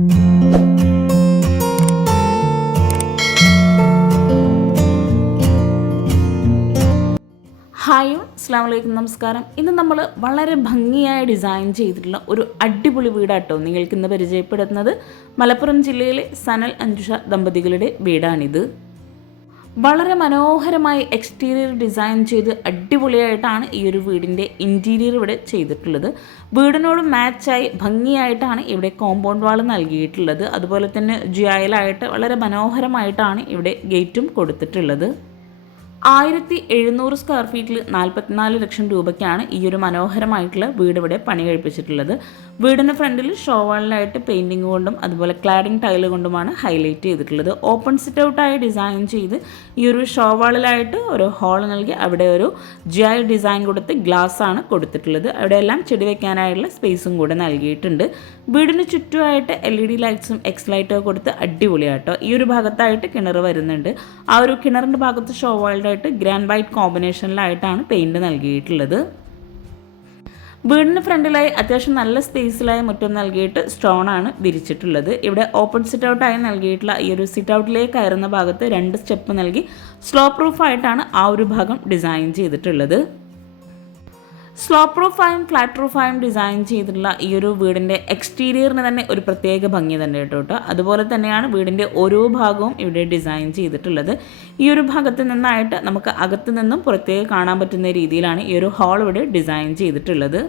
Hi അസ്സലാമു അലൈക്കും, നമസ്കാരം. ഇന്ന് നമ്മൾ വളരെ ഭംഗിയായി ഡിസൈൻ ചെയ്തിട്ടുള്ള ഒരു അടിപൊളി വീടാട്ടോ നിങ്ങൾക്ക് ഇന്ന് പരിചയപ്പെടുത്തുന്നത്. മലപ്പുറം ജില്ലയിലെ സനൽ അഞ്ജുഷ ദമ്പതികളുടെ വീടാണിത്. വളരെ മനോഹരമായി എക്സ്റ്റീരിയർ ഡിസൈൻ ചെയ്ത് അടിപൊളിയായിട്ടാണ് ഈ ഒരു വീടിൻ്റെ ഇൻറ്റീരിയർ ഇവിടെ ചെയ്തിട്ടുള്ളത്. വീടിനോട് മാച്ചായി ഭംഗിയായിട്ടാണ് ഇവിടെ കോമ്പൗണ്ട് വാൾ നൽകിയിട്ടുള്ളത്. അതുപോലെ തന്നെ ജിയായിലായിട്ട് വളരെ മനോഹരമായിട്ടാണ് ഇവിടെ ഗേറ്റും കൊടുത്തിട്ടുള്ളത്. 1700 സ്ക്വയർ ഫീറ്റിൽ 44 ലക്ഷം രൂപയ്ക്കാണ് ഈ ഒരു മനോഹരമായിട്ടുള്ള വീട് ഇവിടെ പണി കഴിപ്പിച്ചിട്ടുള്ളത്. വീടിൻ്റെ ഫ്രണ്ടിൽ ഷോവാളിലായിട്ട് പെയിൻറ്റിങ് കൊണ്ടും അതുപോലെ ക്ലാഡിംഗ് ടൈല് കൊണ്ടുമാണ് ഹൈലൈറ്റ് ചെയ്തിട്ടുള്ളത്. ഓപ്പൺ സിറ്റ് ഔട്ടായി ഡിസൈൻ ചെയ്ത് ഈ ഒരു ഷോവാളിലായിട്ട് ഒരു ഹോൾ നൽകി അവിടെ ഒരു ജിയായി ഡിസൈൻ കൊടുത്ത് ഗ്ലാസ് ആണ് കൊടുത്തിട്ടുള്ളത്. അവിടെയെല്ലാം ചെടി വയ്ക്കാനായുള്ള സ്പേസും കൂടെ നൽകിയിട്ടുണ്ട്. വീടിന് ചുറ്റുമായിട്ട് LED ലൈറ്റ്സും എക്സ് ലൈറ്റൊക്കെ കൊടുത്ത് അടിപൊളിയാട്ടോ. ഈ ഒരു ഭാഗത്തായിട്ട് കിണർ വരുന്നുണ്ട്. ആ ഒരു കിണറിൻ്റെ ഭാഗത്ത് ഷോവാളിൻ്റെ ഗ്രാൻഡ് വൈറ്റ് കോമ്പിനേഷനിലായിട്ടാണ് പെയിന്റ് നൽകിയിട്ടുള്ളത്. വീടിന് ഫ്രണ്ടിലായി അത്യാവശ്യം നല്ല സ്പേസിലായി മുറ്റം നൽകിയിട്ട് സ്റ്റോൺ ആണ് വിരിച്ചിട്ടുള്ളത്. ഇവിടെ ഓപ്പൺ സിറ്റ് ഔട്ടായി നൽകിയിട്ടുള്ള ഈ ഒരു സിറ്റ് ഔട്ടിലേക്ക് കയറുന്ന ഭാഗത്ത് 2 സ്റ്റെപ്പ് നൽകി സ്ലോ പ്രൂഫായിട്ടാണ് ആ ഒരു ഭാഗം ഡിസൈൻ ചെയ്തിട്ടുള്ളത്. സ്ലോ പ്രൂഫായും ഫ്ലാറ്റ് പ്രൂഫായും ഡിസൈൻ ചെയ്തിട്ടുള്ള ഈ ഒരു വീടിൻ്റെ എക്സ്റ്റീരിയറിന് തന്നെ ഒരു പ്രത്യേക ഭംഗി തന്നെ കേട്ടോ. അതുപോലെ തന്നെയാണ് വീടിൻ്റെ ഓരോ ഭാഗവും ഇവിടെ ഡിസൈൻ ചെയ്തിട്ടുള്ളത്. ഈ ഒരു ഭാഗത്ത് നിന്നായിട്ട് നമുക്ക് അകത്ത് നിന്നും പുറത്തേക്ക് കാണാൻ പറ്റുന്ന രീതിയിലാണ് ഈ ഒരു ഹാൾ ഇവിടെ ഡിസൈൻ ചെയ്തിട്ടുള്ളത്.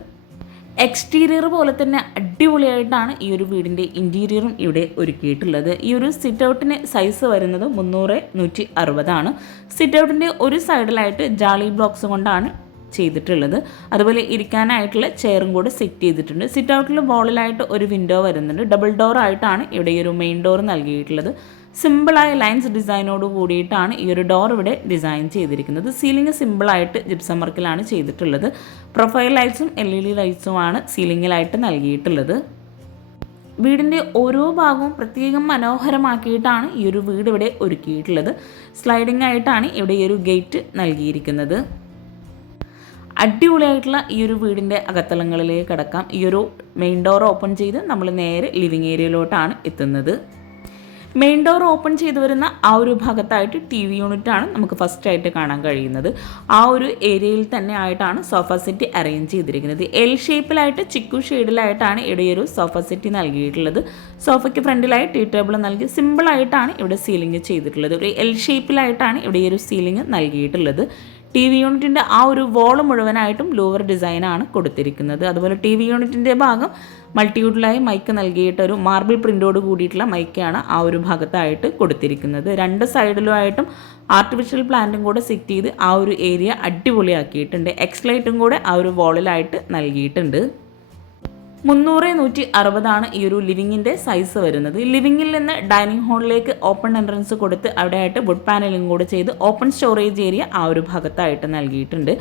എക്സ്റ്റീരിയർ പോലെ തന്നെ അടിപൊളിയായിട്ടാണ് ഈ ഒരു വീടിൻ്റെ ഇൻറ്റീരിയറും ഇവിടെ ഒരുക്കിയിട്ടുള്ളത്. ഈ ഒരു സിറ്റ് ഔട്ടിന് സൈസ് വരുന്നത് 300x160 ആണ്. സിറ്റ് ഔട്ടിൻ്റെ ഒരു സൈഡിലായിട്ട് ജാളി ബ്ലോക്സ് കൊണ്ടാണ് ചെയ്തിട്ടുള്ളത്. അതുപോലെ ഇരിക്കാനായിട്ടുള്ള ചെയറും കൂടെ സെറ്റ് ചെയ്തിട്ടുണ്ട്. സിറ്റ് ഔട്ടിൽ വോളിലായിട്ട് ഒരു വിൻഡോ വരുന്നുണ്ട്. ഡബിൾ ഡോർ ആയിട്ടാണ് ഇവിടെ ഈ ഒരു മെയിൻ ഡോർ നൽകിയിട്ടുള്ളത്. സിമ്പിളായ ലൈൻസ് ഡിസൈനോട് കൂടിയിട്ടാണ് ഈ ഒരു ഡോർ ഇവിടെ ഡിസൈൻ ചെയ്തിരിക്കുന്നത്. സീലിംഗ് സിമ്പിളായിട്ട് ജിപ്സം വർക്കിലാണ് ചെയ്തിട്ടുള്ളത്. പ്രൊഫൈൽ ലൈറ്റ്സും LED ലൈറ്റ്സുമാണ് സീലിംഗിലായിട്ട് നൽകിയിട്ടുള്ളത്. വീടിൻ്റെ ഓരോ ഭാഗവും പ്രത്യേകം മനോഹരമാക്കിയിട്ടാണ് ഈ ഒരു വീട് ഇവിടെ ഒരുക്കിയിട്ടുള്ളത്. സ്ലൈഡിംഗ് ആയിട്ടാണ് ഇവിടെ ഈ ഒരു ഗേറ്റ് നൽകിയിരിക്കുന്നത്. അടിപൊളിയായിട്ടുള്ള ഈ ഒരു വീടിൻ്റെ അകത്തളങ്ങളിലേക്ക് കടക്കാം. ഈ ഒരു മെയിൻ ഡോർ ഓപ്പൺ ചെയ്ത് നമ്മൾ നേരെ ലിവിങ് ഏരിയയിലോട്ടാണ് എത്തുന്നത്. മെയിൻ ഡോർ ഓപ്പൺ ചെയ്ത് വരുന്ന ആ ഒരു ഭാഗത്തായിട്ട് TV യൂണിറ്റാണ് നമുക്ക് ഫസ്റ്റായിട്ട് കാണാൻ കഴിയുന്നത്. ആ ഒരു ഏരിയയിൽ തന്നെ ആയിട്ടാണ് സോഫ സെറ്റ് അറേഞ്ച് ചെയ്തിരിക്കുന്നത്. L ഷേപ്പിലായിട്ട് ചിക്കു ഷെയ്ഡിലായിട്ടാണ് ഇവിടെ ഒരു സോഫ സെറ്റ് നൽകിയിട്ടുള്ളത്. സോഫയ്ക്ക് ഫ്രണ്ടിലായി ടീ ടേബിൾ നൽകി സിമ്പിളായിട്ടാണ് ഇവിടെ സീലിംഗ് ചെയ്തിട്ടുള്ളത്. ഒരു L ഷേപ്പിലായിട്ടാണ് ഇവിടെ ഒരു സീലിംഗ് നൽകിയിട്ടുള്ളത്. TV യൂണിറ്റിൻ്റെ ആ ഒരു വോള് മുഴുവനായിട്ടും ലൂവർ ഡിസൈനാണ് കൊടുത്തിരിക്കുന്നത്. അതുപോലെ TV യൂണിറ്റിൻ്റെ ഭാഗം മൾട്ടിവുഡിലായി മൈക്ക് നൽകിയിട്ട് ഒരു മാർബിൾ പ്രിൻ്റോട് കൂടിയിട്ടുള്ള മൈക്കാണ് ആ ഒരു ഭാഗത്തായിട്ട് കൊടുത്തിരിക്കുന്നത്. 2 സൈഡിലുമായിട്ടും ആർട്ടിഫിഷ്യൽ പ്ലാന്റും കൂടെ സെറ്റ് ചെയ്ത് ആ ഒരു ഏരിയ അടിപൊളിയാക്കിയിട്ടുണ്ട്. എക്സ് ലൈറ്റും കൂടെ ആ ഒരു വോളിലായിട്ട് നൽകിയിട്ടുണ്ട്. 300x160 ഈ ഒരു ലിവിങ്ങിൻ്റെ സൈസ് വരുന്നത്. ലിവിങ്ങിൽ നിന്ന് ഡൈനിങ് ഹാളിലേക്ക് ഓപ്പൺ എൻട്രൻസ് കൊടുത്ത് അവിടെയായിട്ട് വുഡ് പാനലിംഗ് കൂടെ ചെയ്ത് ഓപ്പൺ സ്റ്റോറേജ് ഏരിയ ആ ഒരു ഭാഗത്തായിട്ട് നൽകിയിട്ടുണ്ട്.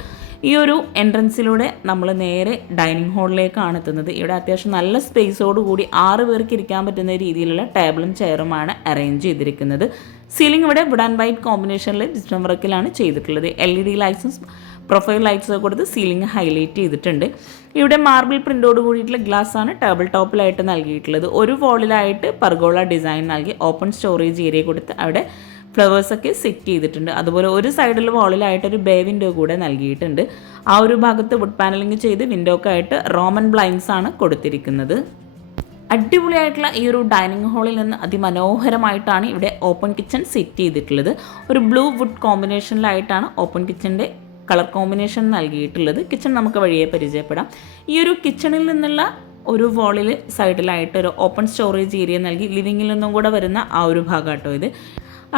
ഈ ഒരു എൻട്രൻസിലൂടെ നമ്മൾ നേരെ ഡൈനിങ് ഹാളിലേക്കാണ് എത്തുന്നത്. ഇവിടെ അത്യാവശ്യം നല്ല സ്പേസോട് കൂടി 6 പേർക്ക് ഇരിക്കാൻ പറ്റുന്ന രീതിയിലുള്ള ടേബിളും ചെയറുമാണ് അറേഞ്ച് ചെയ്തിരിക്കുന്നത്. സീലിംഗ് ഇവിടെ വുഡ് ആൻഡ് വൈറ്റ് കോമ്പിനേഷനിൽ ജിപ്സം വർക്കിലാണ് ചെയ്തിട്ടുള്ളത്. LED ലൈറ്റ്സും പ്രൊഫൈൽ ലൈറ്റ്സ് കൊടുത്ത് സീലിംഗ് ഹൈലൈറ്റ് ചെയ്തിട്ടുണ്ട്. ഇവിടെ മാർബിൾ പ്രിൻ്റോട് കൂടിയിട്ടുള്ള ഗ്ലാസ് ആണ് ടേബിൾ ടോപ്പിലായിട്ട് നൽകിയിട്ടുള്ളത്. ഒരു വോളിലായിട്ട് പർഗോള ഡിസൈൻ നൽകി ഓപ്പൺ സ്റ്റോറേജ് ഏരിയ കൊടുത്ത് അവിടെ ഫ്ലവേഴ്സൊക്കെ സെറ്റ് ചെയ്തിട്ടുണ്ട്. അതുപോലെ ഒരു സൈഡിൽ വോളിലായിട്ടൊരു ബേ വിൻഡോ കൂടെ നൽകിയിട്ടുണ്ട്. ആ ഒരു ഭാഗത്ത് വുഡ് പാനലിംഗ് ചെയ്ത് വിൻഡോക്കായിട്ട് റോമൻ ബ്ലൈൻഡ്സ് ആണ് കൊടുത്തിരിക്കുന്നത്. അടിപൊളിയായിട്ടുള്ള ഈ ഒരു ഡൈനിങ് ഹാളിൽ നിന്ന് അതിമനോഹരമായിട്ടാണ് ഇവിടെ ഓപ്പൺ കിച്ചൺ സെറ്റ് ചെയ്തിട്ടുള്ളത്. ഒരു ബ്ലൂ വുഡ് കോമ്പിനേഷനിലായിട്ടാണ് ഓപ്പൺ കിച്ചൻ്റെ കളർ കോമ്പിനേഷൻ നൽകിയിട്ടുള്ളത്. കിച്ചൺ നമുക്ക് വഴിയെ പരിചയപ്പെടാം. ഈ ഒരു കിച്ചണിൽ നിന്നുള്ള ഒരു വോളിൽ സൈഡിലായിട്ട് ഒരു ഓപ്പൺ സ്റ്റോറേജ് ഏരിയ നൽകി ലിവിങ്ങിൽ നിന്നും കൂടെ വരുന്ന ആ ഒരു ഭാഗം കേട്ടോ ഇത്.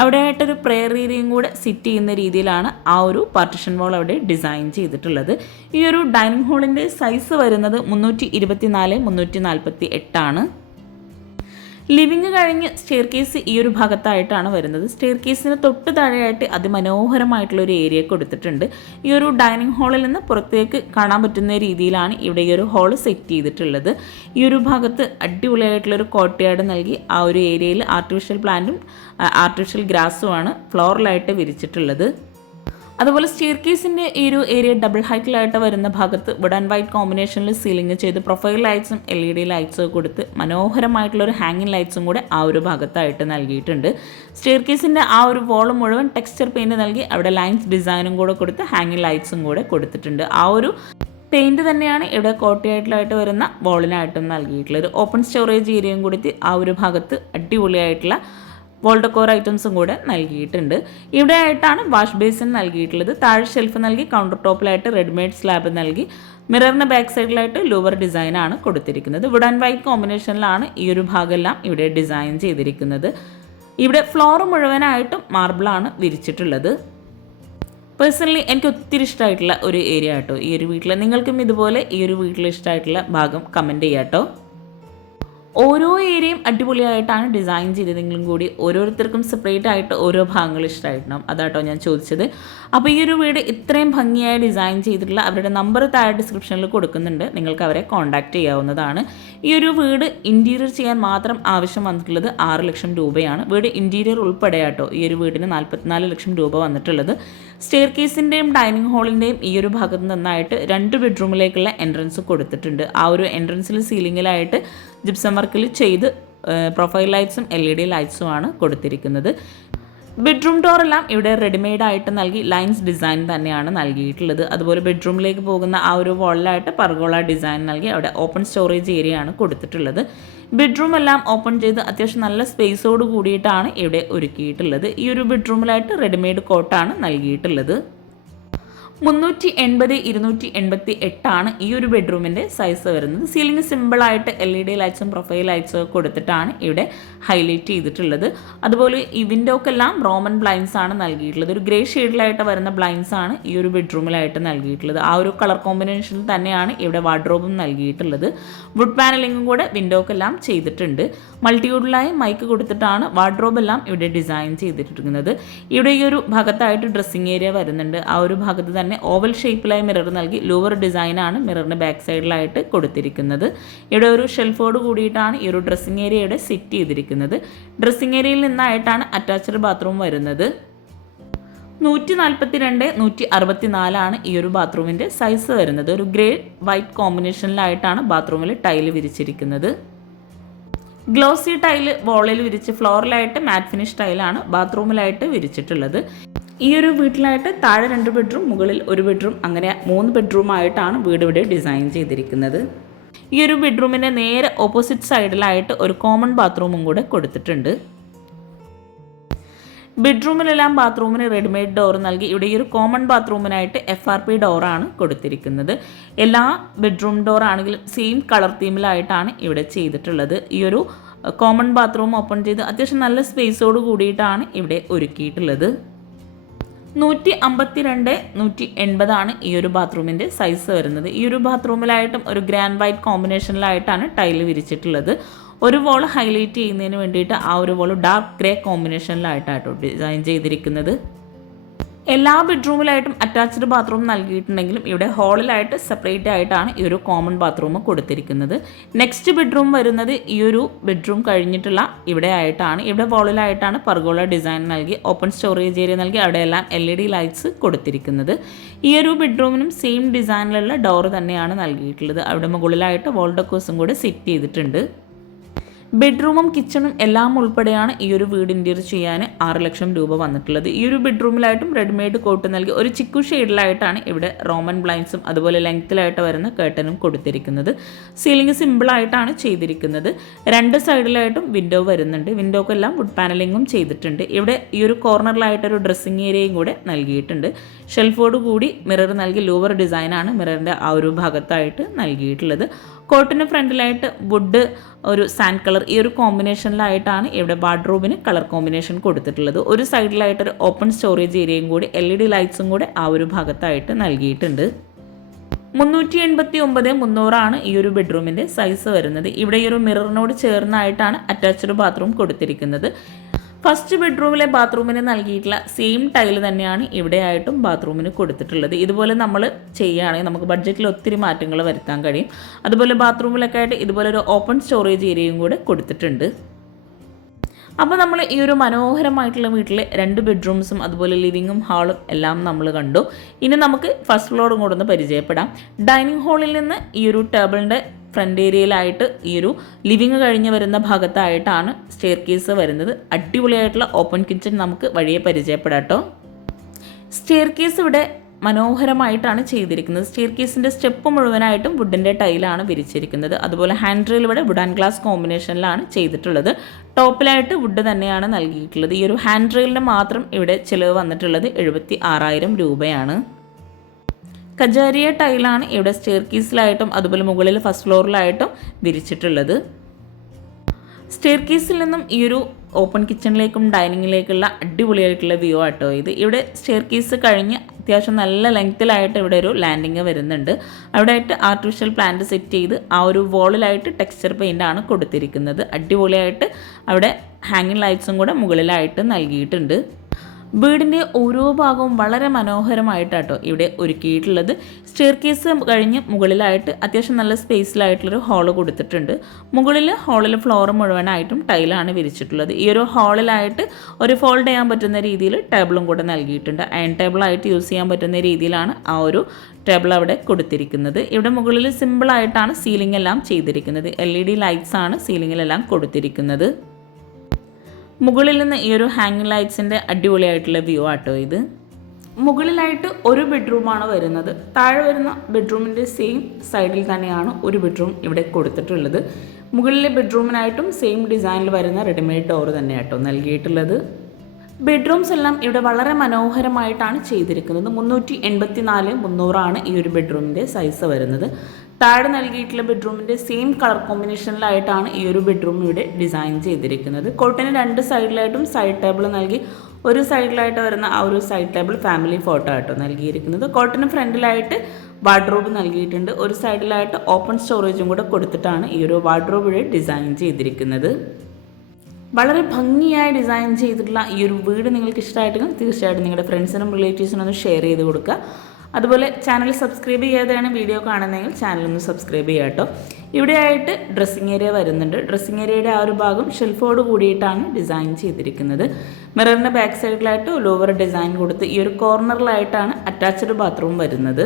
അവിടെ ആയിട്ടൊരു പ്രെയർ ഏരിയയും കൂടെ സിറ്റ് ചെയ്യുന്ന രീതിയിലാണ് ആ ഒരു പാർട്ടിഷൻ വാൾ അവിടെ ഡിസൈൻ ചെയ്തിട്ടുള്ളത്. ഈ ഒരു ഡൈനിങ് ഹാളിൻ്റെ സൈസ് വരുന്നത് 324x348 ആണ്. ലിവിങ് കഴിഞ്ഞ് സ്റ്റെയർ കേസ് ഈ ഒരു ഭാഗത്തായിട്ടാണ് വരുന്നത്. സ്റ്റെയർ കേസിന് തൊട്ട് താഴെയായിട്ട് അതിമനോഹരമായിട്ടുള്ളൊരു ഏരിയ കൊടുത്തിട്ടുണ്ട്. ഈ ഒരു ഡൈനിങ് ഹാളിൽ നിന്ന് പുറത്തേക്ക് കാണാൻ പറ്റുന്ന രീതിയിലാണ് ഇവിടെ ഈ ഒരു ഹാൾ സെറ്റ് ചെയ്തിട്ടുള്ളത്. ഈ ഒരു ഭാഗത്ത് അടിപൊളിയായിട്ടുള്ളൊരു കോർട്ട്യാർഡ് നൽകി ആ ഒരു ഏരിയയിൽ ആർട്ടിഫിഷ്യൽ പ്ലാന്റും ആർട്ടിഫിഷ്യൽ ഗ്രാസുമാണ് ഫ്ലോറിലായിട്ട് വിരിച്ചിട്ടുള്ളത്. അതുപോലെ സ്റ്റെയർ കേസിൻ്റെ ഈ ഒരു ഏരിയ ഡബിൾ ഹൈറ്റിലായിട്ട് വരുന്ന ഭാഗത്ത് വുഡ് ആൻഡ് വൈറ്റ് കോമ്പിനേഷനിൽ സീലിംഗ് ചെയ്ത് പ്രൊഫൈൽ ലൈറ്റ്സും LED ലൈറ്റ്സും കൊടുത്ത് മനോഹരമായിട്ടുള്ളൊരു ഹാങ്ങിങ് ലൈറ്റ്സും കൂടെ ആ ഒരു ഭാഗത്തായിട്ട് നൽകിയിട്ടുണ്ട്. സ്റ്റെയർ കേസിൻ്റെ ആ ഒരു വോള് മുഴുവൻ ടെക്സ്ചർ പെയിൻറ്റ് നൽകി അവിടെ ലൈൻസ് ഡിസൈനും കൂടെ കൊടുത്ത് ഹാങ്ങിങ് ലൈറ്റ്സും കൂടെ കൊടുത്തിട്ടുണ്ട്. ആ ഒരു പെയിൻറ്റ് തന്നെയാണ് ഇവിടെ കോട്ടയായിട്ടായിട്ട് വരുന്ന വോളിനായിട്ടും നൽകിയിട്ടുള്ളത്. ഓപ്പൺ സ്റ്റോറേജ് ഏരിയയും കൊടുത്ത് ആ ഒരു ഭാഗത്ത് അടിപൊളിയായിട്ടുള്ള വോൾ ഡെക്കോർ ഐറ്റംസും കൂടെ നൽകിയിട്ടുണ്ട്. ഇവിടെ ആയിട്ടാണ് വാഷ് ബേസിൻ നൽകിയിട്ടുള്ളത്. താഴെ ഷെൽഫ് നൽകി കൗണ്ടർ ടോപ്പിലായിട്ട് റെഡിമെയ്ഡ് സ്ലാബ് നൽകി മിററിന് ബാക്ക് സൈഡിലായിട്ട് ലൂവർ ഡിസൈനാണ് കൊടുത്തിരിക്കുന്നത്. വുഡ് ആൻഡ് വൈറ്റ് കോമ്പിനേഷനിലാണ് ഈ ഒരു ഭാഗമെല്ലാം ഇവിടെ ഡിസൈൻ ചെയ്തിരിക്കുന്നത്. ഇവിടെ ഫ്ലോർ മുഴുവനായിട്ടും മാർബിളാണ് വിരിച്ചിട്ടുള്ളത്. പേഴ്സണലി എനിക്ക് ഒത്തിരി ഇഷ്ടമായിട്ടുള്ള ഒരു ഏരിയ കേട്ടോ ഈ ഒരു വീട്ടിൽ. നിങ്ങൾക്കും ഇതുപോലെ ഈ ഒരു വീട്ടിൽ ഇഷ്ടമായിട്ടുള്ള ഭാഗം കമൻറ്റ് ചെയ്യാം കേട്ടോ. ഓരോ ഏരിയയും അടിപൊളിയായിട്ടാണ് ഡിസൈൻ ചെയ്തതെങ്കിലും കൂടി ഓരോരുത്തർക്കും സെപ്പറേറ്റ് ആയിട്ട് ഓരോ ഭാഗങ്ങൾ ഇഷ്ടമായിട്ടുണ്ടാവും. അതാട്ടോ ഞാൻ ചോദിച്ചത്. അപ്പോൾ ഈ ഒരു വീട് ഇത്രയും ഭംഗിയായി ഡിസൈൻ ചെയ്തിട്ടുള്ള അവരുടെ നമ്പർ താഴെ ഡിസ്ക്രിപ്ഷനിൽ കൊടുക്കുന്നുണ്ട്. നിങ്ങൾക്ക് അവരെ കോൺടാക്റ്റ് ചെയ്യാവുന്നതാണ്. ഈ ഒരു വീട് ഇൻറ്റീരിയർ ചെയ്യാൻ മാത്രം ആവശ്യം വന്നിട്ടുള്ളത് 6 ലക്ഷം രൂപയാണ്. വീട് ഇൻറ്റീരിയർ ഉൾപ്പെടെയാട്ടോ ഈ ഒരു വീടിന് 44 ലക്ഷം രൂപ വന്നിട്ടുള്ളത്. സ്റ്റെയർ കേസിൻ്റെയും ഡൈനിങ് ഹാളിൻ്റെയും ഈ ഒരു ഭാഗത്ത് നിന്നായിട്ട് 2 ബെഡ്റൂമിലേക്കുള്ള എൻട്രൻസ് കൊടുത്തിട്ടുണ്ട്. ആ ഒരു എൻട്രൻസിൽ സീലിങ്ങിലായിട്ട് ജിപ്സം വർക്കിൽ ചെയ്ത് പ്രൊഫൈൽ ലൈറ്റ്സും LED ലൈറ്റ്സുമാണ് കൊടുത്തിരിക്കുന്നത്. ബെഡ്റൂം ഡോറെല്ലാം ഇവിടെ റെഡിമെയ്ഡ് ആയിട്ട് നൽകി ലൈൻസ് ഡിസൈൻ തന്നെയാണ് നൽകിയിട്ടുള്ളത്. അതുപോലെ ബെഡ്റൂമിലേക്ക് പോകുന്ന ആ ഒരു വാളിലായിട്ട് പർഗോള ഡിസൈൻ നൽകി അവിടെ ഓപ്പൺ സ്റ്റോറേജ് ഏരിയ ആണ് കൊടുത്തിട്ടുള്ളത്. ബെഡ്റൂം എല്ലാം ഓപ്പൺ ചെയ്ത് അത്യാവശ്യം നല്ല സ്പേസോട് കൂടിയിട്ടാണ് ഇവിടെ ഒരുക്കിയിട്ടുള്ളത്. ഈ ഒരു ബെഡ്റൂമിലായിട്ട് റെഡിമെയ്ഡ് കോട്ടാണ് നൽകിയിട്ടുള്ളത്. 380 288 ആണ് ഈ ഒരു ബെഡ്റൂമിൻ്റെ സൈസ് വരുന്നത്. സീലിംഗ് സിമ്പിളായിട്ട് LED ലൈറ്റ്സും പ്രൊഫൈൽ ലൈറ്റ്സും കൊടുത്തിട്ടാണ് ഇവിടെ ഹൈലൈറ്റ് ചെയ്തിട്ടുള്ളത്. അതുപോലെ ഈ വിൻഡോക്കെല്ലാം റോമൻ ബ്ലൈൻഡ്സ് ആണ് നൽകിയിട്ടുള്ളത്. ഒരു ഗ്രേ ഷെയ്ഡിലായിട്ട് വരുന്ന ബ്ലൈൻഡ്സ് ആണ് ഈ ഒരു ബെഡ്റൂമിലായിട്ട് നൽകിയിട്ടുള്ളത്. ആ ഒരു കളർ കോമ്പിനേഷനിൽ തന്നെയാണ് ഇവിടെ വാർഡ്രോബും നൽകിയിട്ടുള്ളത്. വുഡ് പാനലിങ്ങും കൂടെ വിൻഡോക്കെല്ലാം ചെയ്തിട്ടുണ്ട്. മൾട്ടിവുഡിലായി മൈക്ക് കൊടുത്തിട്ടാണ് വാർഡ്രോബെല്ലാം ഇവിടെ ഡിസൈൻ ചെയ്തിട്ടിരിക്കുന്നത്. ഇവിടെ ഈ ഒരു ഭാഗത്തായിട്ട് ഡ്രസ്സിംഗ് ഏരിയ വരുന്നുണ്ട്. ആ ഒരു ഭാഗത്ത് തന്നെ ഓവൽ ഷേപ്പിലായി മിറർ നൽകി ലൂവർ ഡിസൈനാണ് മിററിൻ്റെ ബാക്ക് സൈഡിലായിട്ട് കൊടുത്തിരിക്കുന്നത്. ഇവിടെ ഒരു ഷെൽഫോട് കൂടിയിട്ടാണ് ഈ ഒരു ഡ്രസ്സിംഗ് ഏരിയയുടെ സെറ്റ് ചെയ്തിരിക്കുന്നത്. ഡ്രസ്സിംഗ് ഏരിയയിൽ നിന്നായിട്ടാണ് അറ്റാച്ച്ഡ് ബാത്റൂം വരുന്നത്. 142 164 ഈ ഒരു ബാത്റൂമിൻ്റെ സൈസ് വരുന്നത്. ഒരു ഗ്രേ വൈറ്റ് കോമ്പിനേഷനിലായിട്ടാണ് ബാത്റൂമിൽ ടൈല് വിരിച്ചിരിക്കുന്നത്. ഗ്ലോസി ടൈല് വോളിൽ വിരിച്ച് ഫ്ലോറിലായിട്ട് മാറ്റ് ഫിനിഷ് ടൈലാണ് ബാത്റൂമിലായിട്ട് വിരിച്ചിട്ടുള്ളത്. ഈ ഒരു വീട്ടിലായിട്ട് താഴെ 2 ബെഡ്റൂം, മുകളിൽ 1 ബെഡ്റൂം, അങ്ങനെ 3 ബെഡ്റൂം ആയിട്ടാണ് വീട് ഇവിടെ ഡിസൈൻ ചെയ്തിരിക്കുന്നത്. ഈ ഒരു ബെഡ്റൂമിൻ്റെ നേരെ ഓപ്പോസിറ്റ് സൈഡിലായിട്ട് ഒരു കോമൺ ബാത്റൂമും കൂടെ കൊടുത്തിട്ടുണ്ട്. ബെഡ്റൂമിലെല്ലാം ബാത്റൂമിന് റെഡിമെയ്ഡ് ഡോർ നൽകി ഇവിടെ ഈ ഒരു കോമൺ ബാത്റൂമിനായിട്ട് FRP ഡോറാണ് കൊടുത്തിരിക്കുന്നത്. എല്ലാ ബെഡ്റൂം ഡോർ ആണെങ്കിലും സെയിം കളർ തീമിലായിട്ടാണ് ഇവിടെ ചെയ്തിട്ടുള്ളത്. ഈ ഒരു കോമൺ ബാത്റൂം ഓപ്പൺ ചെയ്ത് അത്യാവശ്യം നല്ല സ്പേസോട് കൂടിയിട്ടാണ് ഇവിടെ ഒരുക്കിയിട്ടുള്ളത്. 152 180 ഈ ഒരു ബാത്റൂമിൻ്റെ സൈസ് വരുന്നത്. ഈ ഒരു ബാത്റൂമിലായിട്ടും ഒരു ഗ്രാൻഡ് വൈറ്റ് കോമ്പിനേഷനിലായിട്ടാണ് ടൈല് വിരിച്ചിട്ടുള്ളത്. ഒരു വോൾ ഹൈലൈറ്റ് ചെയ്യുന്നതിന് വേണ്ടിയിട്ട് ആ ഒരു വോൾ ഡാർക്ക് ഗ്രേ കോമ്പിനേഷനിലായിട്ടാട്ടോ ഡിസൈൻ ചെയ്തിരിക്കുന്നത്. എല്ലാ ബെഡ്റൂമിലായിട്ടും അറ്റാച്ച്ഡ് ബാത്റൂം നൽകിയിട്ടുണ്ടെങ്കിലും ഇവിടെ ഹാളിലായിട്ട് സെപ്പറേറ്റ് ആയിട്ടാണ് ഈ ഒരു കോമൺ ബാത്റൂം കൊടുത്തിരിക്കുന്നത്. നെക്സ്റ്റ് ബെഡ്റൂം വരുന്നത് ഈ ഒരു ബെഡ്റൂം കഴിഞ്ഞിട്ടുള്ള ഇവിടെ ആയിട്ടാണ്. ഇവിടെ വോളിലായിട്ടാണ് പർഗോള ഡിസൈൻ നൽകി ഓപ്പൺ സ്റ്റോറേജ് ഏരിയ നൽകി അവിടെയെല്ലാം LED ലൈറ്റ്സ് കൊടുത്തിരിക്കുന്നത്. ഈ ഒരു ബെഡ്റൂമിനും സെയിം ഡിസൈനിലുള്ള ഡോർ തന്നെയാണ് നൽകിയിട്ടുള്ളത്. അവിടെ മുകളിലായിട്ട് വോൾ ഡെക്കോസും കൂടെ സെറ്റ് ചെയ്തിട്ടുണ്ട്. ബെഡ്റൂമും കിച്ചണും എല്ലാം ഉൾപ്പെടെയാണ് ഈ ഒരു വീട് ഇൻറ്റീരിയർ ചെയ്യാൻ 6 ലക്ഷം രൂപ വന്നിട്ടുള്ളത്. ഈ ഒരു ബെഡ്റൂമിലായിട്ടും റെഡിമെയ്ഡ് കോട്ട് നൽകി ഒരു ചിക്കു ഷെയ്ഡിലായിട്ടാണ് ഇവിടെ റോമൻ ബ്ലൈൻഡ്സും അതുപോലെ ലെങ്ത്തിലായിട്ട് വരുന്ന കേട്ടനും കൊടുത്തിരിക്കുന്നത്. സീലിംഗ് സിമ്പിളായിട്ടാണ് ചെയ്തിരിക്കുന്നത്. 2 സൈഡിലായിട്ടും വിൻഡോ വരുന്നുണ്ട്. വിൻഡോക്കെല്ലാം വുഡ് പാനലിങ്ങും ചെയ്തിട്ടുണ്ട്. ഇവിടെ ഈ ഒരു കോർണറിലായിട്ടൊരു ഡ്രസ്സിംഗ് ഏരിയയും കൂടെ നൽകിയിട്ടുണ്ട്. ഷെൽഫോട് കൂടി മിറർ നൽകി ലൂവർ ഡിസൈനാണ് മിററിൻ്റെ ആ ഒരു ഭാഗത്തായിട്ട് നൽകിയിട്ടുള്ളത്. കോട്ടിന് ഫ്രണ്ടിലായിട്ട് വുഡ് ഒരു സാൻഡ് കളർ ഈ ഒരു കോമ്പിനേഷനിലായിട്ടാണ് ഇവിടെ വാർഡ്രോബിന് കളർ കോമ്പിനേഷൻ കൊടുത്തിട്ടുള്ളത്. ഒരു സൈഡിലായിട്ടൊരു ഓപ്പൺ സ്റ്റോറേജ് ഏരിയയും കൂടി LED ലൈറ്റ്സും കൂടെ ആ ഒരു ഭാഗത്തായിട്ട് നൽകിയിട്ടുണ്ട്. 389 300 ഈ ഒരു ബെഡ്റൂമിൻ്റെ സൈസ് വരുന്നത്. ഇവിടെ ഈ ഒരു മിററിനോട് ചേർന്നായിട്ടാണ് അറ്റാച്ച്ഡ് ബാത്റൂം കൊടുത്തിരിക്കുന്നത്. ഫസ്റ്റ് ബെഡ്റൂമിലെ ബാത്റൂമിന് നൽകിയിട്ടുള്ള സെയിം ടൈല് തന്നെയാണ് ഇവിടെ ആയിട്ടും ബാത്റൂമിന് കൊടുത്തിട്ടുള്ളത്. ഇതുപോലെ നമ്മൾ ചെയ്യുകയാണെങ്കിൽ നമുക്ക് ബഡ്ജറ്റിൽ ഒത്തിരി മാറ്റങ്ങൾ വരുത്താൻ കഴിയും. അതുപോലെ ബാത്റൂമിലൊക്കെ ആയിട്ട് ഇതുപോലെ ഒരു ഓപ്പൺ സ്റ്റോറേജ് ഏരിയയും കൂടെ കൊടുത്തിട്ടുണ്ട്. അപ്പോൾ നമ്മൾ ഈ ഒരു മനോഹരമായിട്ടുള്ള വീട്ടിലെ 2 ബെഡ്റൂംസും അതുപോലെ ലിവിങ്ങും ഹാളും എല്ലാം നമ്മൾ കണ്ടു. ഇനി നമുക്ക് ഫസ്റ്റ് ഫ്ലോറും കൂടെ ഒന്ന് പരിചയപ്പെടാം. ഡൈനിങ് ഹാളിൽ നിന്ന് ഈ ഒരു ടേബിളിൻ്റെ ഫ്രണ്ട് ഏരിയയിലായിട്ട് ഈ ഒരു ലിവിങ് കഴിഞ്ഞ് വരുന്ന ഭാഗത്തായിട്ടാണ് സ്റ്റെയർ കേസ് വരുന്നത്. അടിപൊളിയായിട്ടുള്ള ഓപ്പൺ കിച്ചൺ നമുക്ക് വഴിയെ പരിചയപ്പെടാം കേട്ടോ. സ്റ്റെയർ കേസ് ഇവിടെ മനോഹരമായിട്ടാണ് ചെയ്തിരിക്കുന്നത്. സ്റ്റെയർ കേസിൻ്റെ സ്റ്റെപ്പ് മുഴുവനായിട്ടും വുഡിൻ്റെ ടൈലാണ് വിരിച്ചിരിക്കുന്നത്. അതുപോലെ ഹാൻഡ് റെയിൽ ഇവിടെ വുഡ് ആൻഡ് ഗ്ലാസ് കോമ്പിനേഷനിലാണ് ചെയ്തിട്ടുള്ളത്. ടോപ്പിലായിട്ട് വുഡ് തന്നെയാണ് നൽകിയിട്ടുള്ളത്. ഈ ഒരു ഹാൻഡ് റെയിലിന് മാത്രം ഇവിടെ ചിലവ് വന്നിട്ടുള്ളത് 76,000 രൂപയാണ്. കജാരിയ ടൈലാണ് ഇവിടെ സ്റ്റെയർ കേസിലായിട്ടും അതുപോലെ മുകളിൽ ഫസ്റ്റ് ഫ്ലോറിലായിട്ടും വിരിച്ചിട്ടുള്ളത്. സ്റ്റെയർ കേസിൽ നിന്നും ഈ ഒരു ഓപ്പൺ കിച്ചണിലേക്കും ഡൈനിങ്ങിലേക്കുള്ള അടിപൊളിയായിട്ടുള്ള വ്യൂ ആട്ടോ ഇത്. ഇവിടെ സ്റ്റെയർ കേസ് കഴിഞ്ഞ് അത്യാവശ്യം നല്ല ലെങ്ത്തിലായിട്ട് ഇവിടെ ഒരു ലാൻഡിങ് വരുന്നുണ്ട്. അവിടെ ആയിട്ട് ആർട്ടിഫിഷ്യൽ പ്ലാന്റ് സെറ്റ് ചെയ്ത് ആ ഒരു വോളിലായിട്ട് ടെക്സ്ചർ പെയിൻ്റ് ആണ് കൊടുത്തിരിക്കുന്നത്. അടിപൊളിയായിട്ട് അവിടെ ഹാങ്ങിങ് ലൈറ്റ്സും കൂടെ മുകളിലായിട്ട് നൽകിയിട്ടുണ്ട്. വീടിൻ്റെ ഓരോ ഭാഗവും വളരെ മനോഹരമായിട്ടാട്ടോ ഇവിടെ ഒരുക്കിയിട്ടുള്ളത്. സ്റ്റെയർ കേസ് കഴിഞ്ഞ് മുകളിലായിട്ട് അത്യാവശ്യം നല്ല സ്പേസിലായിട്ടുള്ളൊരു ഹാള് കൊടുത്തിട്ടുണ്ട്. മുകളിൽ ഹാളിൽ ഫ്ലോർ മുഴുവനായിട്ടും ടൈലാണ് വിരിച്ചിട്ടുള്ളത്. ഈ ഒരു ഹാളിലായിട്ട് ഒരു ഫോൾഡ് ചെയ്യാൻ പറ്റുന്ന രീതിയിൽ ടേബിളും കൂടെ നൽകിയിട്ടുണ്ട്. അയൺ ടേബിളായിട്ട് യൂസ് ചെയ്യാൻ പറ്റുന്ന രീതിയിലാണ് ആ ഒരു ടേബിൾ അവിടെ കൊടുത്തിരിക്കുന്നത്. ഇവിടെ മുകളിൽ സിമ്പിളായിട്ടാണ് സീലിംഗ് എല്ലാം ചെയ്തിരിക്കുന്നത്. LED ലൈറ്റ്സ് ആണ് സീലിങ്ങിലെല്ലാം കൊടുത്തിരിക്കുന്നത്. മുകളിൽ നിന്ന് ഈ ഒരു ഹാങ്ങിങ് ലൈറ്റ്സിൻ്റെ അടിപൊളിയായിട്ടുള്ള വ്യൂ ആട്ടോ ഇത്. മുകളിലായിട്ട് ഒരു ബെഡ്റൂമാണ് വരുന്നത്. താഴെ വരുന്ന ബെഡ്റൂമിൻ്റെ സെയിം സൈഡിൽ തന്നെയാണ് ഒരു ബെഡ്റൂം ഇവിടെ കൊടുത്തിട്ടുള്ളത്. മുകളിലെ ബെഡ്റൂമിനായിട്ടും സെയിം ഡിസൈനിൽ വരുന്ന റെഡിമെയ്ഡ് ഡോർ തന്നെയാട്ടോ നൽകിയിട്ടുള്ളത്. ബെഡ്റൂംസ് എല്ലാം ഇവിടെ വളരെ മനോഹരമായിട്ടാണ് ചെയ്തിരിക്കുന്നത്. 384 300 ഈ ഒരു ബെഡ്റൂമിൻ്റെ സൈസ് വരുന്നത്. താഴെ നൽകിയിട്ടുള്ള ബെഡ്റൂമിൻ്റെ സെയിം കളർ കോമ്പിനേഷനിലായിട്ടാണ് ഈ ഒരു ബെഡ്റൂം ഇവിടെ ഡിസൈൻ ചെയ്തിരിക്കുന്നത്. കോട്ടിന് 2 സൈഡിലായിട്ടും സൈഡ് ടേബിൾ നൽകി ഒരു സൈഡിലായിട്ട് വരുന്ന ആ ഒരു സൈഡ് ടേബിൾ ഫാമിലി ഫോട്ടോ ആട്ടോ നൽകിയിരിക്കുന്നത്. കോട്ടിന് ഫ്രണ്ടിലായിട്ട് വാർഡ്രോബ് നൽകിയിട്ടുണ്ട്. ഒരു സൈഡിലായിട്ട് ഓപ്പൺ സ്റ്റോറേജും കൂടെ കൊടുത്തിട്ടാണ് ഈ ഒരു വാർഡ്രോബ് ഇവിടെ ഡിസൈൻ ചെയ്തിരിക്കുന്നത്. വളരെ ഭംഗിയായി ഡിസൈൻ ചെയ്തിട്ടുള്ള ഈ ഒരു വീട് നിങ്ങൾക്ക് ഇഷ്ടമായിട്ടെങ്കിൽ തീർച്ചയായിട്ടും നിങ്ങളുടെ ഫ്രണ്ട്സിനും റിലേറ്റീവ്സിനും ഒന്ന് ഷെയർ ചെയ്ത് കൊടുക്കുക. അതുപോലെ ചാനൽ സബ്സ്ക്രൈബ് ചെയ്യാതെയാണ് വീഡിയോ കാണുന്നതെങ്കിൽ ചാനലൊന്ന് സബ്സ്ക്രൈബ് ചെയ്യുക കേട്ടോ. ഇവിടെയായിട്ട് ഡ്രസ്സിങ് ഏരിയ വരുന്നുണ്ട്. ഡ്രസ്സിങ് ഏരിയയുടെ ആ ഒരു ഭാഗം ഷെൽഫോട് കൂടിയിട്ടാണ് ഡിസൈൻ ചെയ്തിരിക്കുന്നത്. മിററിൻ്റെ ബാക്ക് സൈഡിലായിട്ട് ലോവർ ഡിസൈൻ കൊടുത്ത് ഈ ഒരു കോർണറിലായിട്ടാണ് അറ്റാച്ച്ഡ് ബാത്റൂം വരുന്നത്.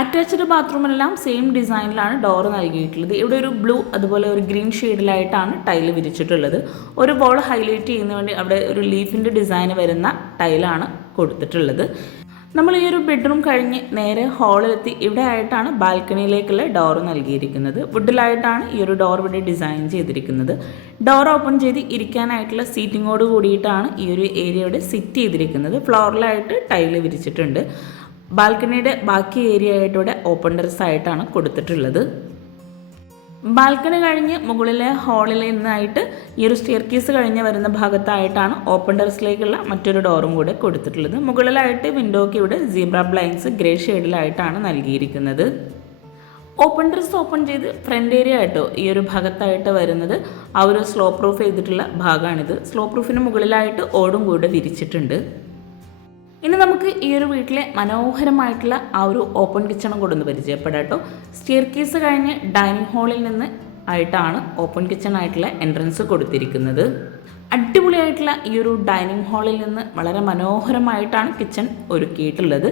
അറ്റാച്ച്ഡ് ബാത്റൂമിലെല്ലാം സെയിം ഡിസൈനിലാണ് ഡോർ നൽകിയിട്ടുള്ളത്. ഇവിടെ ഒരു ബ്ലൂ അതുപോലെ ഒരു ഗ്രീൻ ഷെയ്ഡിലായിട്ടാണ് ടൈല് വിരിച്ചിട്ടുള്ളത്. ഒരു ബോൾ ഹൈലൈറ്റ് ചെയ്യുന്ന വേണ്ടി അവിടെ ഒരു ലീഫിൻ്റെ ഡിസൈൻ വരുന്ന ടൈലാണ് കൊടുത്തിട്ടുള്ളത്. നമ്മൾ ഈ ഒരു ബെഡ്റൂം കഴിഞ്ഞ് നേരെ ഹാളിലെത്തി ഇവിടെ ആയിട്ടാണ് ബാൽക്കണിയിലേക്കുള്ള ഡോർ നൽകിയിരിക്കുന്നത്. വുഡിലായിട്ടാണ് ഈ ഒരു ഡോർ ഇവിടെ ഡിസൈൻ ചെയ്തിരിക്കുന്നത്. ഡോർ ഓപ്പൺ ചെയ്ത് ഇരിക്കാനായിട്ടുള്ള സീറ്റിങ്ങോട് കൂടിയിട്ടാണ് ഈ ഒരു ഏരിയ ഇവിടെ സെറ്റ് ചെയ്തിരിക്കുന്നത്. ഫ്ലോറിലായിട്ട് ടൈല് വിരിച്ചിട്ടുണ്ട്. ബാൽക്കണിയുടെ ബാക്കി ഏരിയ ആയിട്ട് ഇവിടെ ഓപ്പൺ ടെറസ് ആയിട്ടാണ് കൊടുത്തിട്ടുള്ളത്. ബാൽക്കണി കഴിഞ്ഞ് മുകളിലെ ഹാളിൽ നിന്നായിട്ട് ഈ ഒരു സ്റ്റെയർ കേസ് കഴിഞ്ഞ് വരുന്ന ഭാഗത്തായിട്ടാണ് ഓപ്പൺ ടെറസിലേക്കുള്ള മറ്റൊരു ഡോറും കൂടെ കൊടുത്തിട്ടുള്ളത്. മുകളിലായിട്ട് വിൻഡോയ്ക്ക് ഇവിടെ സീബ്ര ബ്ലൈൻഡ്സ് ഗ്രേ ഷെയ്ഡിലായിട്ടാണ് നൽകിയിരിക്കുന്നത്. ഓപ്പൺ ടെറസ് ഓപ്പൺ ചെയ്ത് ഫ്രണ്ട് ഏരിയ ആയിട്ടോ ഈ ഒരു ഭാഗത്തായിട്ട് വരുന്നത് ആ ഒരു സ്ലോ പ്രൂഫ് ചെയ്തിട്ടുള്ള ഭാഗമാണിത്. സ്ലോ പ്രൂഫിന് മുകളിലായിട്ട് ഓടും കൂടെ വിരിച്ചിട്ടുണ്ട്. ഇനി നമുക്ക് ഈ ഒരു വീട്ടിലെ മനോഹരമായിട്ടുള്ള ആ ഒരു ഓപ്പൺ കിച്ചണും കൂടെ ഒന്ന് പരിചയപ്പെടാം കേട്ടോ. സ്റ്റെയർ കേസ് കഴിഞ്ഞ് ഡൈനിങ് ഹാളിൽ നിന്ന് ആയിട്ടാണ് ഓപ്പൺ കിച്ചൺ ആയിട്ടുള്ള എൻട്രൻസ് കൊടുത്തിരിക്കുന്നത്. അടിപൊളിയായിട്ടുള്ള ഈ ഒരു ഡൈനിങ് ഹാളിൽ നിന്ന് വളരെ മനോഹരമായിട്ടാണ് കിച്ചൺ ഒരുക്കിയിട്ടുള്ളത്.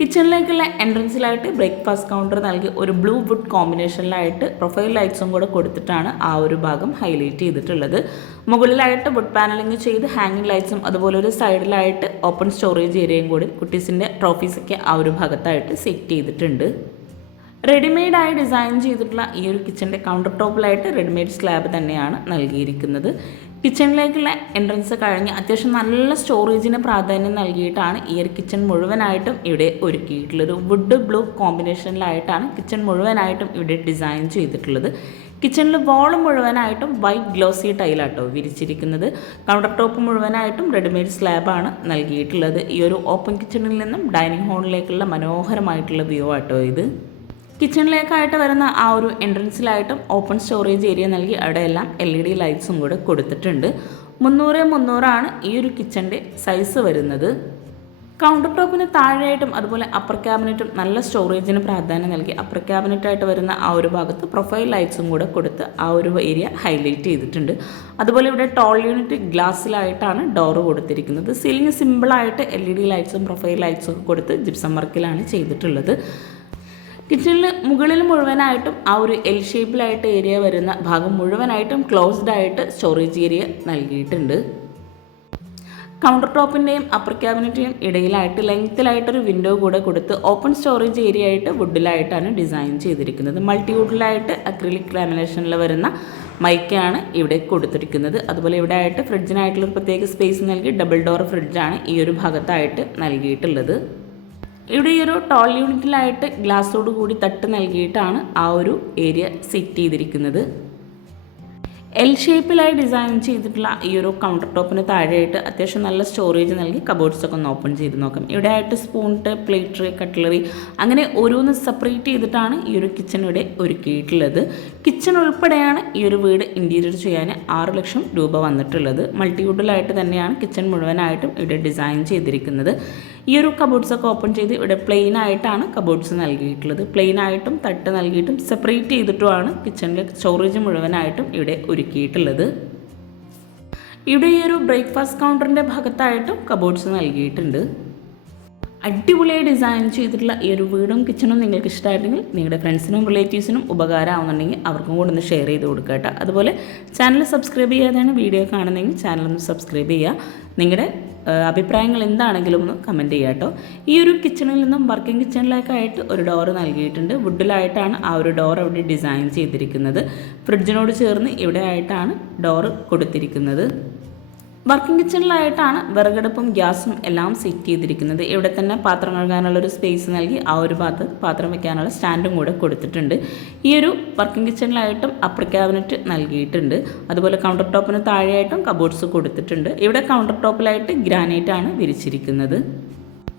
കിച്ചണിലേക്കുള്ള എൻട്രൻസിലായിട്ട് ബ്രേക്ക്ഫാസ്റ്റ് കൗണ്ടർ നൽകി ഒരു ബ്ലൂ വുഡ് കോമ്പിനേഷനിലായിട്ട് പ്രൊഫൈൽ ലൈറ്റ്സും കൂടെ കൊടുത്തിട്ടാണ് ആ ഒരു ഭാഗം ഹൈലൈറ്റ് ചെയ്തിട്ടുള്ളത്. മുകളിലായിട്ട് വുഡ് പാനലിംഗ് ചെയ്ത് ഹാങ്ങിങ് ലൈറ്റ്സും അതുപോലെ ഒരു സൈഡിലായിട്ട് ഓപ്പൺ സ്റ്റോറേജ് ഏരിയയും കൂടി കുട്ടീസിൻ്റെ ട്രോഫീസൊക്കെ ആ ഒരു ഭാഗത്തായിട്ട് സെറ്റ് ചെയ്തിട്ടുണ്ട്. റെഡിമെയ്ഡായി ഡിസൈൻ ചെയ്തിട്ടുള്ള ഈ ഒരു കിച്ചൻ്റെ കൗണ്ടർ ടോപ്പിലായിട്ട് റെഡിമെയ്ഡ് സ്ലാബ് തന്നെയാണ് നൽകിയിരിക്കുന്നത്. കിച്ചണിലേക്കുള്ള എൻട്രൻസ് കഴിഞ്ഞ് അത്യാവശ്യം നല്ല സ്റ്റോറേജിന് പ്രാധാന്യം നൽകിയിട്ടാണ് ഈ ഒരു കിച്ചൺ മുഴുവനായിട്ടും ഇവിടെ ഒരുക്കിയിട്ടുള്ളത്. വുഡ് ബ്ലൂ കോമ്പിനേഷനിലായിട്ടാണ് കിച്ചൺ മുഴുവനായിട്ടും ഇവിടെ ഡിസൈൻ ചെയ്തിട്ടുള്ളത്. കിച്ചണിൽ വോൾ മുഴുവനായിട്ടും വൈറ്റ് ഗ്ലോസി ടൈലാട്ടോ വിരിച്ചിരിക്കുന്നത്. കൗണ്ടർ ടോപ്പ് മുഴുവനായിട്ടും റെഡിമെയ്ഡ് സ്ലാബാണ് നൽകിയിട്ടുള്ളത്. ഈ ഒരു ഓപ്പൺ കിച്ചണിൽ നിന്നും ഡൈനിങ് ഹാളിലേക്കുള്ള മനോഹരമായിട്ടുള്ള വ്യൂ ആട്ടോ ഇത്. കിച്ചണിലേക്കായിട്ട് വരുന്ന ആ ഒരു എൻട്രൻസിലായിട്ടും ഓപ്പൺ സ്റ്റോറേജ് ഏരിയ നൽകി അവിടെയെല്ലാം LED ലൈറ്റ്സും കൂടെ കൊടുത്തിട്ടുണ്ട്. 300 300 ഈ ഒരു കിച്ചൻ്റെ സൈസ് വരുന്നത്. കൗണ്ടർ ടോപ്പിന് താഴെയായിട്ടും അതുപോലെ അപ്പർ ക്യാബിനറ്റും നല്ല സ്റ്റോറേജിന് പ്രാധാന്യം നൽകി അപ്പർ ക്യാബിനറ്റായിട്ട് വരുന്ന ആ ഒരു ഭാഗത്ത് പ്രൊഫൈൽ ലൈറ്റ്സും കൂടെ കൊടുത്ത് ആ ഒരു ഏരിയ ഹൈലൈറ്റ് ചെയ്തിട്ടുണ്ട്. അതുപോലെ ഇവിടെ ടോൾ യൂണിറ്റ് ഗ്ലാസ്സിലായിട്ടാണ് ഡോറ് കൊടുത്തിരിക്കുന്നത്. സീലിംഗ് സിമ്പിളായിട്ട് LED ലൈറ്റ്സും പ്രൊഫൈൽ ലൈറ്റ്സും ഒക്കെ കൊടുത്ത് ജിപ്സം വർക്കിലാണ് ചെയ്തിട്ടുള്ളത്. കിച്ചണിൽ മുകളിൽ മുഴുവനായിട്ടും ആ ഒരു എൽ ഷേപ്പിലായിട്ട് ഏരിയ വരുന്ന ഭാഗം മുഴുവനായിട്ടും ക്ലോസ്ഡ് ആയിട്ട് സ്റ്റോറേജ് ഏരിയ നൽകിയിട്ടുണ്ട്. കൗണ്ടർ ടോപ്പിൻ്റെയും അപ്പർ ക്യാബിനറ്റിൻ്റെയും ഇടയിലായിട്ട് ലെങ്ത്തിലായിട്ടൊരു വിൻഡോ കൂടെ കൊടുത്ത് ഓപ്പൺ സ്റ്റോറേജ് ഏരിയ ആയിട്ട് വുഡിലായിട്ടാണ് ഡിസൈൻ ചെയ്തിരിക്കുന്നത്. മൾട്ടി വുഡിലായിട്ട് അക്രിലിക് ലാമിനേഷനിൽ വരുന്ന മൈക്കാണ് ഇവിടെ കൊടുത്തിരിക്കുന്നത്. അതുപോലെ ഇവിടെ ആയിട്ട് ഫ്രിഡ്ജിനായിട്ടുള്ളൊരു പ്രത്യേക സ്പേസ് നൽകി ഡബിൾ ഡോർ ഫ്രിഡ്ജാണ് ഈ ഒരു ഭാഗത്തായിട്ട് നൽകിയിട്ടുള്ളത്. ഇവിടെ ഈ ഒരു ടോൾ യൂണിറ്റിലായിട്ട് ഗ്ലാസോട് കൂടി തട്ട് നൽകിയിട്ടാണ് ആ ഒരു ഏരിയ സെറ്റ് ചെയ്തിരിക്കുന്നത്. എൽ ഷേപ്പിലായി ഡിസൈൻ ചെയ്തിട്ടുള്ള ഈ ഒരു കൗണ്ടർ ടോപ്പിന് താഴെയായിട്ട് അത്യാവശ്യം നല്ല സ്റ്റോറേജ് നൽകി കബോർഡ്സൊക്കെ ഒന്ന് ഓപ്പൺ ചെയ്ത് നോക്കാം. ഇവിടെ ആയിട്ട് സ്പൂൺ, പ്ലേറ്റ് ട്രേ, കട്ട്ലറി അങ്ങനെ ഓരോന്ന് സെപ്പറേറ്റ് ചെയ്തിട്ടാണ് ഈ ഒരു കിച്ചൺ ഇവിടെ ഒരുക്കിയിട്ടുള്ളത്. കിച്ചൺ ഉൾപ്പെടെയാണ് ഈ ഒരു വീട് ഇൻറ്റീരിയർ ചെയ്യാൻ 6 ലക്ഷം രൂപ വന്നിട്ടുള്ളത്. മൾട്ടിവുഡിലായിട്ട് തന്നെയാണ് കിച്ചൺ മുഴുവനായിട്ടും ഇവിടെ ഡിസൈൻ ചെയ്തിരിക്കുന്നത്. ഈ ഒരു കബോർഡ്സൊക്കെ ഓപ്പൺ ചെയ്ത് ഇവിടെ പ്ലെയിൻ ആയിട്ടാണ് കബോർഡ്സ് നൽകിയിട്ടുള്ളത്. പ്ലെയിൻ ആയിട്ടും തട്ട് നൽകിയിട്ടും സെപ്പറേറ്റ് ചെയ്തിട്ടുമാണ് കിച്ചണിലെ സ്റ്റോറേജ് മുഴുവനായിട്ടും ഇവിടെ ഒരുക്കിയിട്ടുള്ളത്. ഇവിടെ ഈ ഒരു ബ്രേക്ക്ഫാസ്റ്റ് കൗണ്ടറിൻ്റെ ഭാഗത്തായിട്ടും കബോർഡ്സ് നൽകിയിട്ടുണ്ട്. അടിപൊളിയായി ഡിസൈൻ ചെയ്തിട്ടുള്ള ഈ ഒരു വീടും കിച്ചണും നിങ്ങൾക്ക് ഇഷ്ടമായിട്ടുണ്ടെങ്കിൽ നിങ്ങളുടെ ഫ്രണ്ട്സിനും റിലേറ്റീവ്സിനും ഉപകാരമാവുന്നുണ്ടെങ്കിൽ അവർക്കും കൂടെ ഒന്ന് ഷെയർ ചെയ്ത് കൊടുക്കുക കേട്ടോ. അതുപോലെ ചാനൽ സബ്സ്ക്രൈബ് ചെയ്യാതെയാണ് വീഡിയോ കാണുന്നതെങ്കിൽ ചാനലൊന്ന് സബ്സ്ക്രൈബ് ചെയ്യുക. നിങ്ങളുടെ അഭിപ്രായങ്ങൾ എന്താണെങ്കിലും ഒന്ന് കമൻറ്റ് ചെയ്യുക കേട്ടോ. ഈ ഒരു കിച്ചണിൽ നിന്നും വർക്കിംഗ് കിച്ചണിലേക്കായിട്ട് ഒരു ഡോറ് നൽകിയിട്ടുണ്ട്. വുഡിലായിട്ടാണ് ആ ഒരു ഡോർ അവിടെ ഡിസൈൻ ചെയ്തിരിക്കുന്നത്. ഫ്രിഡ്ജിനോട് ചേർന്ന് ഇവിടെ ആയിട്ടാണ് ഡോറ് കൊടുത്തിരിക്കുന്നത്. വർക്കിംഗ് കിച്ചണിലായിട്ടാണ് വിറകടുപ്പും ഗ്യാസും എല്ലാം സെറ്റ് ചെയ്തിരിക്കുന്നത്. ഇവിടെ തന്നെ പാത്രം കഴുകാനുള്ളൊരു സ്പേസ് നൽകി ആ ഒരു ഭാഗത്ത് പാത്രം വയ്ക്കാനുള്ള സ്റ്റാൻഡും കൂടെ കൊടുത്തിട്ടുണ്ട്. ഈ ഒരു വർക്കിംഗ് കിച്ചണിലായിട്ടും അപ്പർ ക്യാബിനറ്റ് നൽകിയിട്ടുണ്ട്. അതുപോലെ കൗണ്ടർ ടോപ്പിന് താഴെയായിട്ടും കബോർഡ്സ് കൊടുത്തിട്ടുണ്ട്. ഇവിടെ കൗണ്ടർ ടോപ്പിലായിട്ട് ഗ്രാനൈറ്റ് ആണ് വിരിച്ചിരിക്കുന്നത്.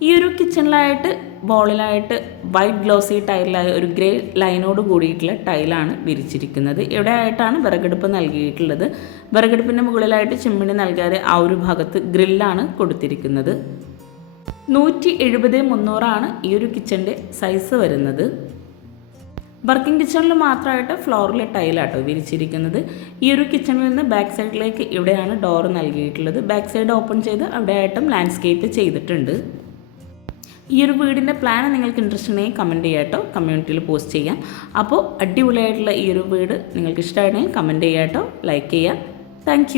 ഈ ഒരു കിച്ചണിലായിട്ട് ബോളിലായിട്ട് വൈറ്റ് ഗ്ലോസി ടൈലായ ഒരു ഗ്രേ ലൈനോട് കൂടിയിട്ടുള്ള ടൈലാണ് വിരിച്ചിരിക്കുന്നത്. ഇവിടെ ആയിട്ടാണ് വിറകടുപ്പ് നൽകിയിട്ടുള്ളത്. വിറകടുപ്പിൻ്റെ മുകളിലായിട്ട് ചിമ്മിണി നൽകാതെ ആ ഒരു ഭാഗത്ത് ഗ്രില്ലാണ് കൊടുത്തിരിക്കുന്നത്. 170-300 ഈ ഒരു കിച്ചൻ്റെ സൈസ് വരുന്നത്. വർക്കിംഗ് കിച്ചണിൽ മാത്രമായിട്ട് ഫ്ലോറിലെ ടൈലാട്ടോ വിരിച്ചിരിക്കുന്നത്. ഈ ഒരു കിച്ചണിൽ നിന്ന് ബാക്ക് സൈഡിലേക്ക് ഇവിടെയാണ് ഡോർ നൽകിയിട്ടുള്ളത്. ബാക്ക് സൈഡ് ഓപ്പൺ ചെയ്ത് അവിടെ ആയിട്ടും ലാൻഡ്സ്കേപ്പ് ചെയ്തിട്ടുണ്ട്. ഈ ഒരു വീടിൻ്റെ പ്ലാൻ നിങ്ങൾക്ക് ഇൻട്രസ്റ്റ് ഉണ്ടെങ്കിൽ കമൻറ്റ് ചെയ്യാം കേട്ടോ, കമ്മ്യൂണിറ്റിയിൽ പോസ്റ്റ് ചെയ്യാം. അപ്പോൾ അടിപൊളിയായിട്ടുള്ള ഈ ഒരു വീട് നിങ്ങൾക്ക് ഇഷ്ടമായിട്ടുണ്ടെങ്കിൽ കമൻറ്റ് ചെയ്യാം കേട്ടോ, ലൈക്ക് ചെയ്യുക. താങ്ക്